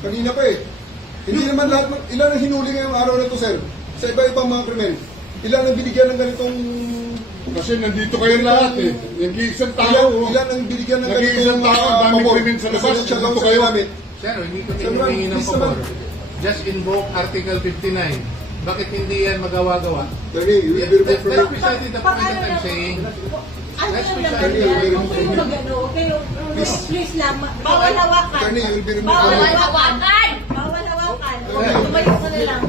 Kanina pa eh. Hindi naman lahat, ilan ang hinuli ngayong araw na to, sir? Sa iba-ibang mga krimen. Ilan ang binigyan ng ganitong... Kasi nandito kayo lahat eh. Nag-iisang tao. Ilan ang binigyan ng Nag-iisang tao, daming krimen sa labas. Nandito kayo. Sir, hindi ko hinihingi ng pabor. Just invoke Article 59. Bakit hindi yan magawa-gawa? Attorney, you will be removed from That's your... precisely the point that I'm saying. Ano That's yung precisely laman the yan? point. Huwag kayong magano, huwag kayong... Please lang, bawal hawakan. Attorney, you will be removed from Bawal your... hawakan! Bawal hawakan. Tumayo ka na lang.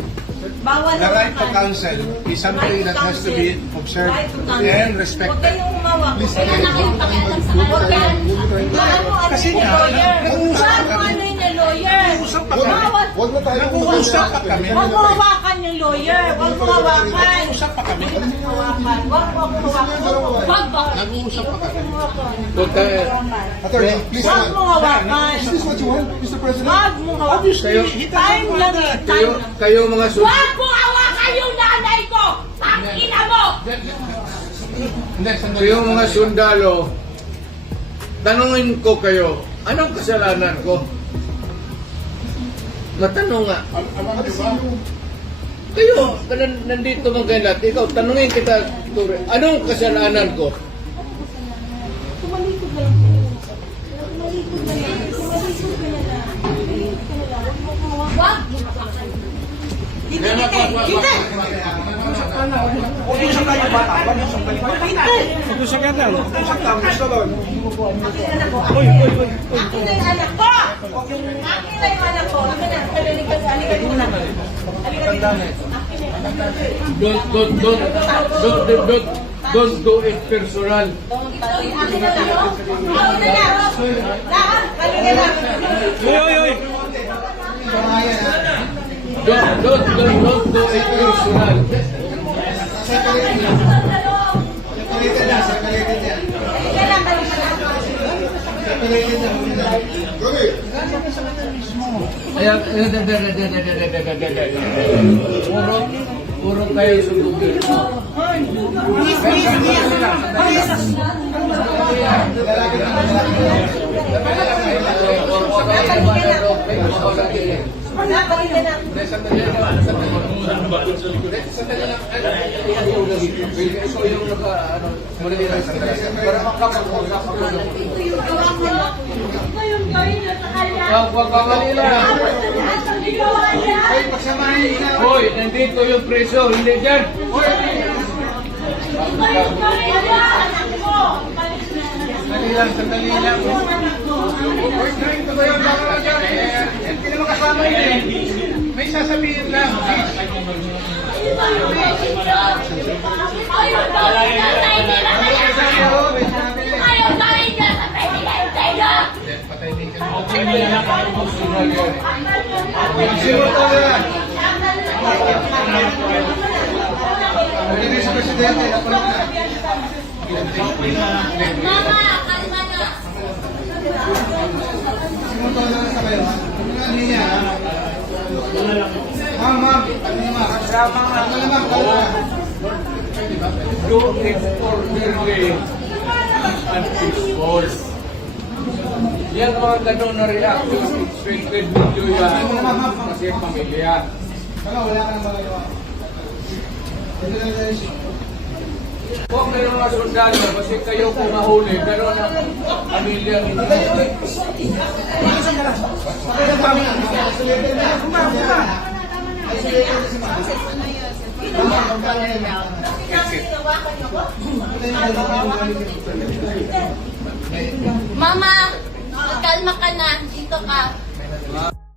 Bawal The right to hawakan. counsel is something that has to be observed Right to counsel. and Huwag respected. kayong umawak. Please, Kaya na kayong pakialam sa kanila. Huwag kayong... Kasi Ano nga, lawyer? nag-uusap Huwag mo ano yung lawyer? Nag-uusap pa kami. Bawal. Huwag na tayo Nag-uusap pa kami. Huwag mo hawakan yung lawyer. Huwag mo hawakan. Nag-uusap pa kami. Hawakan. Huwag mo hawakan. Huwag ba? Nag-uusap pa kami. Attorney, please. Huwag mo hawakan. Is this what you want, Mr. President? Huwag mo hawakan. Time lang eh. Time. Kayo mga Huwag mo hawakan yung nanay ko! Pangina mo! Kayo mga sundalo, tanungin ko kayo, anong kasalanan ko? Matanong nga. Kayo, nandito mga kayo lahat. Ikaw, tanungin kita, Ture, anong kasalanan ko? Tumalikod na lang. Tumalikod na lang. Tumalikod ka na lang. Tumalikod ka na lang. Huwag mo hawakan. Huwag mo hawakan. Hindi. Huwag yung isang tayo bata. Huwag yung isang tayo bata. Huwag yung isang tayo bata. Isang tao, gusto doon. Akin na yung anak ko! Akin na yung anak ko! Akin na. Halika muna. Halika dito. Akin na yung anak ko. Don't do it personal. Akin na lang. Akin na lang. Lahat. Halika na. Don't do it personal. Halika lang. Kaya, puro kayo sundugin. Halika na. Ngayong gawin na sa kanya. Ang ginawa niya. Hoy, nandito yung preso, hindi dyan. Ngayong gawin niya. Anak mo. Sandali lang. Hindi naman kasama yun eh. May sasabihin lang. Ayun gawin niya sa presidente. Ayun gawin niya sa presidente niya. Simuto na yan. Hindi sa presidente. Mama, kalma na. Simuto na sa kayo. Ano niya? Ma'am. Ano naman? Ano naman? Do it orderly and peaceful. Yan mga ganun na reaction, expected video yan kasi pamilya. Wala ka nang magagawa. Ito na lang siya. Huwag kayo mga sundalo kasi kayo kung mahuli, pero ang pamilya ninyo. Mama, kalma ka na. Dito ka.